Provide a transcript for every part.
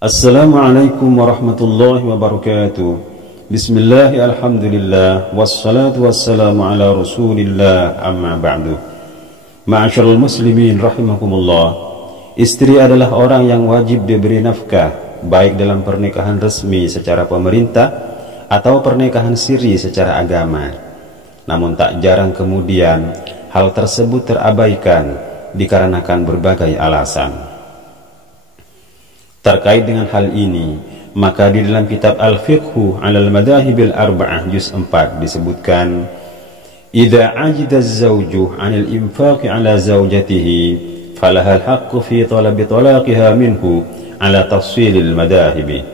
Assalamualaikum warahmatullahi wabarakatuh. Bismillah, alhamdulillah, wassalatu wassalamu ala rasulillah, amma ba'du. Ma'asyarul muslimin rahimakumullah. Istri adalah orang yang wajib diberi nafkah, baik dalam pernikahan resmi secara pemerintah atau pernikahan sirri secara agama. Namun tak jarang kemudian hal tersebut terabaikan dikarenakan berbagai alasan. Terkait dengan hal ini, maka di dalam kitab Al-Fiqhu 'alal Madhahibil Arba'ah juz 4 disebutkan, "Idza 'ajida az-zawju 'anil infaqi 'ala zawjatihi, falaha al-haqqu fi talabi talaqiha minhu 'ala tafsilil madhahibi."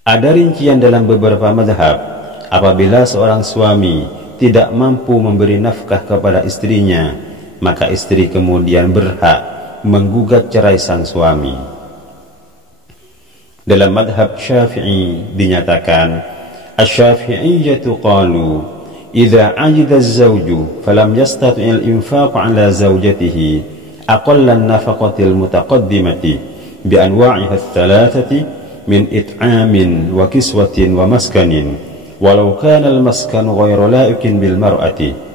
Ada rincian dalam beberapa madhab, apabila seorang suami tidak mampu memberi nafkah kepada istrinya, maka istri kemudian berhak menggugat cerai sang suami. Dalam madhab Syafi'i dinyatakan, Asy-Syafi'iyyatu qalu idza 'ajida az-zawju falam yastati' al-infaq 'ala zawjatihi aqalla an-nafaqati al-mutaqaddimati bi anwa'iha ath-thalathati min it'amin wa kiswatin wa maskanin walau kana al-maskanu ghayra la'iqin bil mar'ati,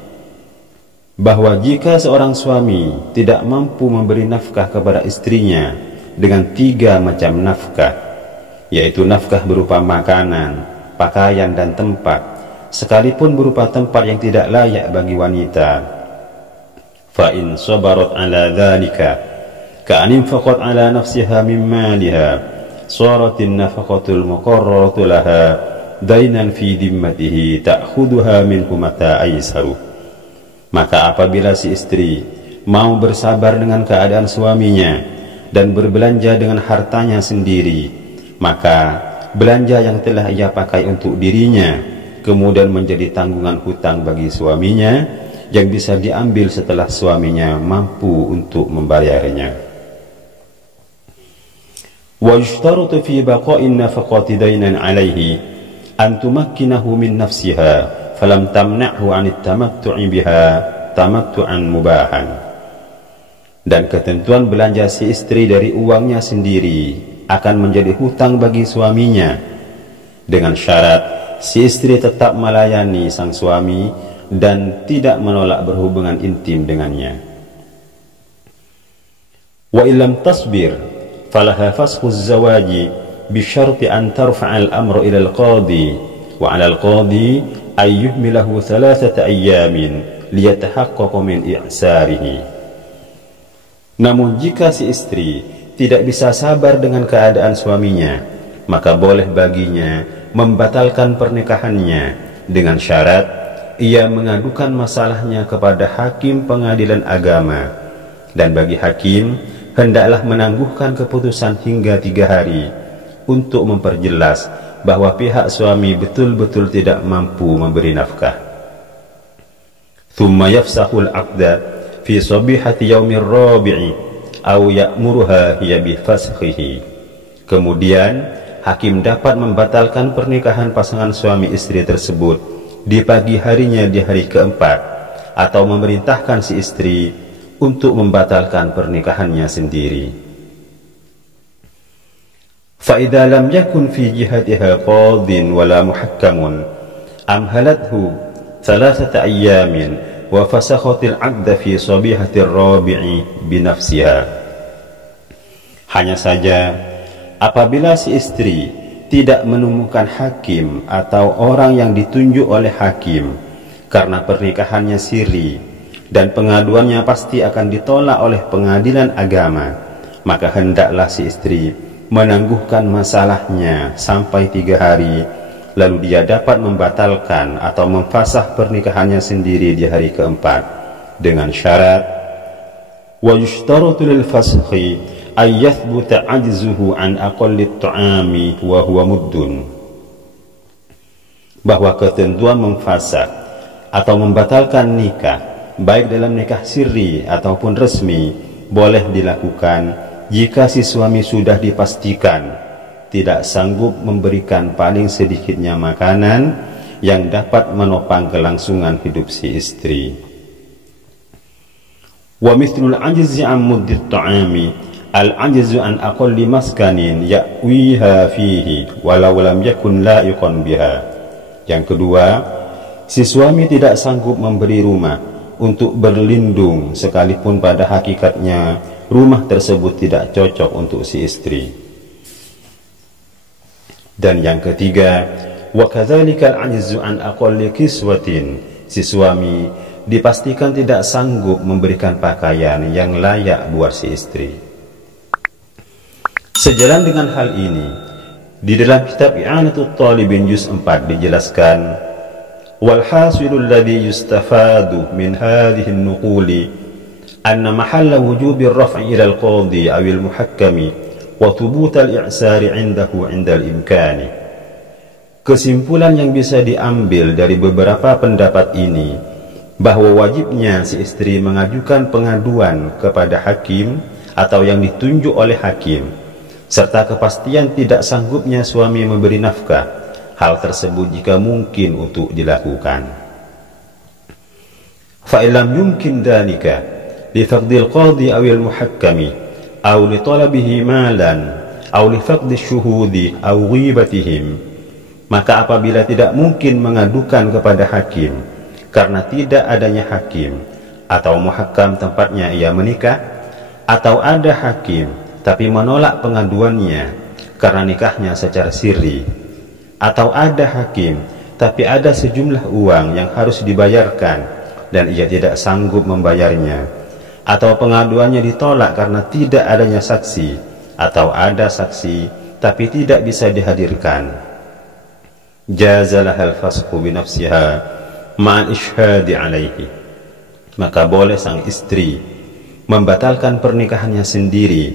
bahwa jika seorang suami tidak mampu memberi nafkah kepada istrinya dengan 3 macam nafkah, yaitu nafkah berupa makanan, pakaian, dan tempat, sekalipun berupa tempat yang tidak layak bagi wanita, fa in sabarat ala dhalika ka'an infaqat ala nafsiha min maliha saratin nafaqatul muqarraratu laha dainan fi dimmatihi ta'khuduha minhu mata aisaru. Maka apabila si istri mau bersabar dengan keadaan suaminya dan berbelanja dengan hartanya sendiri, maka belanja yang telah ia pakai untuk dirinya kemudian menjadi tanggungan hutang bagi suaminya yang bisa diambil setelah suaminya mampu untuk membayarnya. Wa yushtaratu fi baqa'in nafaqati dainan 'alaihi an tumakkinahu min nafsiha falam tamna'hu 'anit tamattu'i biha tamattu'an mubahan. Dan ketentuan belanja si istri dari uangnya sendiri akan menjadi hutang bagi suaminya, dengan syarat si istri tetap melayani sang suami dan tidak menolak berhubungan intim dengannya. Wa illam tasbir falaha fasxu az-zawaji bi syarti an tarfa'al amru ila al-qadi wa 'ala al-qadi ay yuhmilahu 3 ayyamin liyatahaqqaqa min i'sarihi. Namun jika si istri tidak bisa sabar dengan keadaan suaminya, maka boleh baginya membatalkan pernikahannya dengan syarat ia mengadukan masalahnya kepada hakim pengadilan agama, dan bagi hakim hendaklah menangguhkan keputusan hingga 3 hari untuk memperjelas bahwa pihak suami betul-betul tidak mampu memberi nafkah. Thumma yafsahul 'aqda fi sabihati yaumir rabi'i aw ya'muruha hiya bi fashihi. Kemudian hakim dapat membatalkan pernikahan pasangan suami istri tersebut di pagi harinya di hari keempat, atau memerintahkan si istri untuk membatalkan pernikahannya sendiri. Fa idza lam yakun fi jihatiha qadin wala muhakkamun amhalathu 3 ayyamin wa fasakhatil 'aqda fi sabihatir rabi'i bi nafsiha. Hanya saja apabila si istri tidak menemukan hakim atau orang yang ditunjuk oleh hakim karena pernikahannya sirri dan pengaduannya pasti akan ditolak oleh pengadilan agama, maka hendaklah si istri menangguhkan masalahnya sampai 3 hari, lalu dia dapat membatalkan atau memfasah pernikahannya sendiri di hari keempat, dengan syarat wa yushtaratu lil fashi ay yathbuta 'ajzuhu an aqalli at-ta'ami wa huwa muddun, bahwa ketentuan memfasah atau membatalkan nikah baik dalam nikah sirri ataupun resmi boleh dilakukan jika si suami sudah dipastikan tidak sanggup memberikan paling sedikitnya makanan yang dapat menopang kelangsungan hidup si istri. Wa mithlul 'ajzi 'an muddit ta'ami al-'ajzu an aqalli maskanin ya'wiha fihi walau lam yakun la'iqan biha. Yang kedua, si suami tidak sanggup memberi rumah untuk berlindung sekalipun pada hakikatnya rumah tersebut tidak cocok untuk si istri. Dan yang ketiga, wa kadzalika al-'ajzu an aqalli kiswatin, si suami dipastikan tidak sanggup memberikan pakaian yang layak buat si istri. Sejalan dengan hal ini, di dalam kitab I'anatul Talibin juz 4 dijelaskan, wal hasilul ladzi yustafadu min hadhihi an-nuquli anna mahalla wujubi ar-raf'i ila al-qadhi aw al-muhakkami wa thubut al-i'sari 'indahu 'inda al-imkani. Kesimpulan yang bisa diambil dari beberapa pendapat ini, bahwa wajibnya si istri mengajukan pengaduan kepada hakim atau yang ditunjuk oleh hakim, serta kepastian tidak sanggupnya suami memberi nafkah, hal tersebut jika mungkin untuk dilakukan. Fa illam yumkin dzalika li faqdil qadhi aw al muhakkami aw li talabihi malan aw li faqdi syuhudi aw ghibatihim, maka apabila tidak mungkin mengadukan kepada hakim karena tidak adanya hakim atau muhakkam tempatnya ia menikah, atau ada hakim tapi menolak pengaduannya karena nikahnya secara sirri, atau ada hakim tapi ada sejumlah uang yang harus dibayarkan dan ia tidak sanggup membayarnya, atau pengaduannya ditolak karena tidak adanya saksi, atau ada saksi tapi tidak bisa dihadirkan, jazalah al-fasqu bi nafsiha ma'al ishhadi alaihi, maka boleh sang istri membatalkan pernikahannya sendiri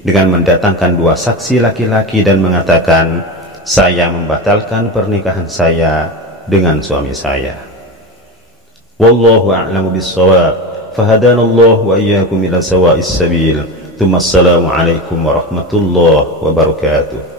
dengan mendatangkan dua saksi laki-laki dan mengatakan, saya membatalkan pernikahan saya dengan suami saya. Wallahu a'lamu bis-shawab. Fahadanallahu wa iyyakum ila sawa'is sabil. Tsumma assalamu alaikum warahmatullahi wabarakatuh.